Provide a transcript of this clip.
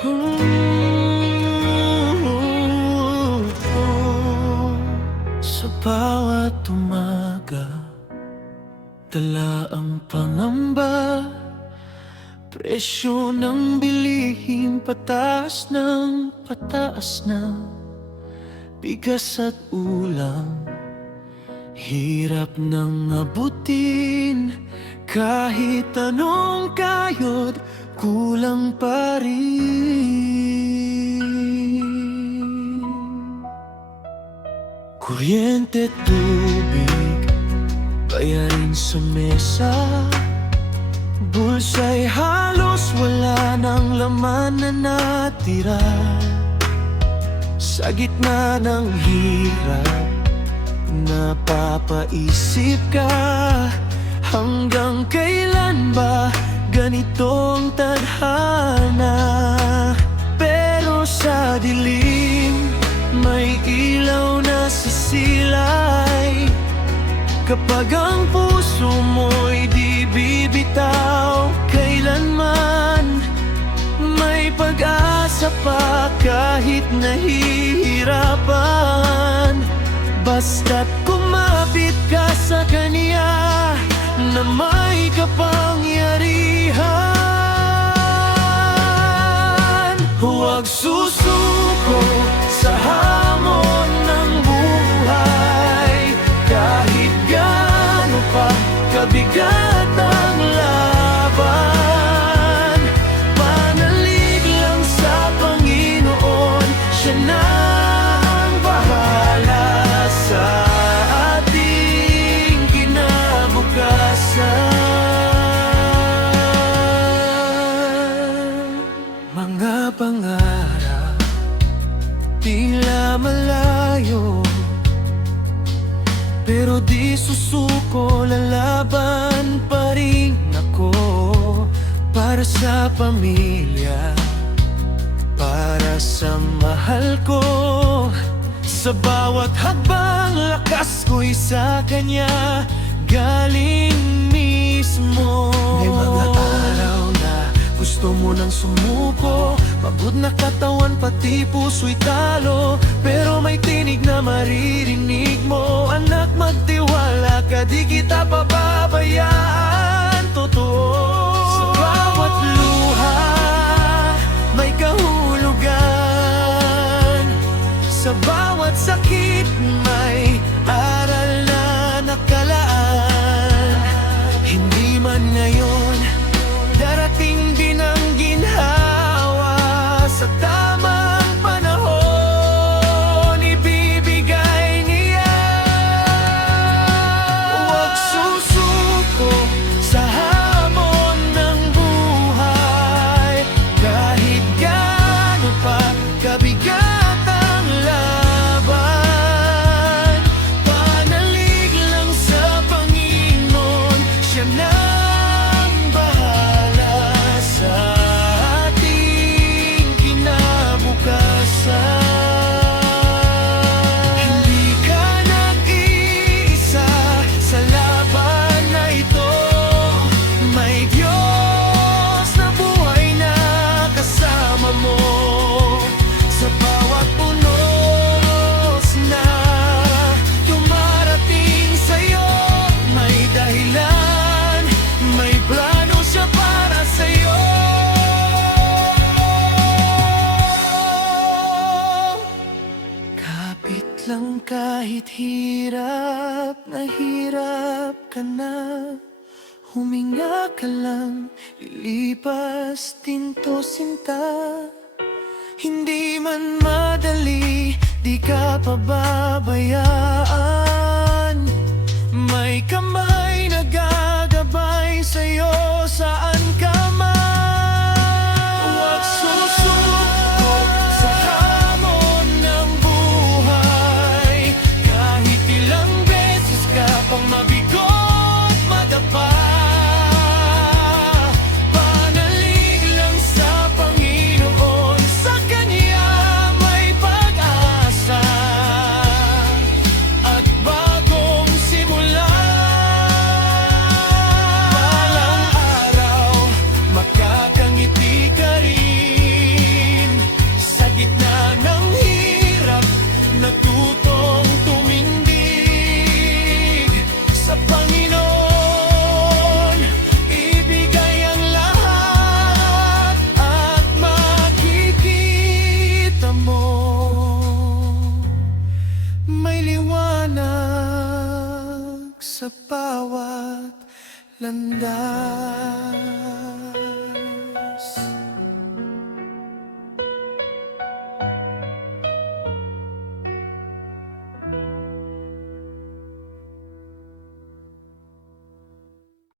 Sa bawat umaga, dala ang pangamba. Presyo ng bilihin pataas na. Bigas at ulam, hirap nang abutin. Kahit anong kayod, kulang pa rin. Kuryente, tubig, bayarin sa mesa. Bulsa'y halos wala nang laman na natira. Sa gitna ng hirap, napapaisip ka, hanggang kailan ba ganitong tadhana? Pero sa dilim, may ilaw na sisilay. Kapag ang puso mo'y di bibitaw kailanman, may pag-asa pa kahit nahihirapan. Basta't kumapit ka sa Kanya na may kapangyarihan. Huwag susuko sa hamon ng buhay, kahit gaano pa kabigat ang laban. Panalig lang sa Panginoon, Siya na ang bahala sa ating kinabukasan. Mga pangarap tila malayo, pero di susuko, lalaban pa rin ako. Para sa pamilya, para sa mahal ko. Sa bawat hakbang, lakas ko'y sa Kanya galing mismo. May mga araw na gusto mo nang sumuko, pagod na katawan pati puso'y talo. Pero may tinig na maririnig mo, anak, magtiwala ka, di kita pababayaan. Totoo, sa bawat luha may kahulugan. Sa bawat sakit may aral na nakalaan. Hindi man ngayon, darating din ang ginhawa. Sa tamang panahon, ibibigay niya. Huwag susuko sa hamon ng buhay, kahit gaano pa kabigat ang laban. Panalig lang sa Panginoon, Siya na ang bahala sa ating kinabukasan. Hindi ka nag-iisa sa laban na ito. May Diyos na buhay na kasama mo. Sa bawat unos na dumarating sa'yo, may dahilan, may plano Siya para sa'yo. Kapit lang kahit hirap ka na. Huminga ka lang, ilipas din to sinta. Hindi man madali, di ka pababayaan. May kamay na gagabay sa'yo saan ka man. Huwag susuko sa hamon ng buhay, kahit ilang beses ka pang mabigot madapa. Panalig lang sa Panginoon, sa Kanya may pag-asa. At bagong simula, balang sa bawat landas.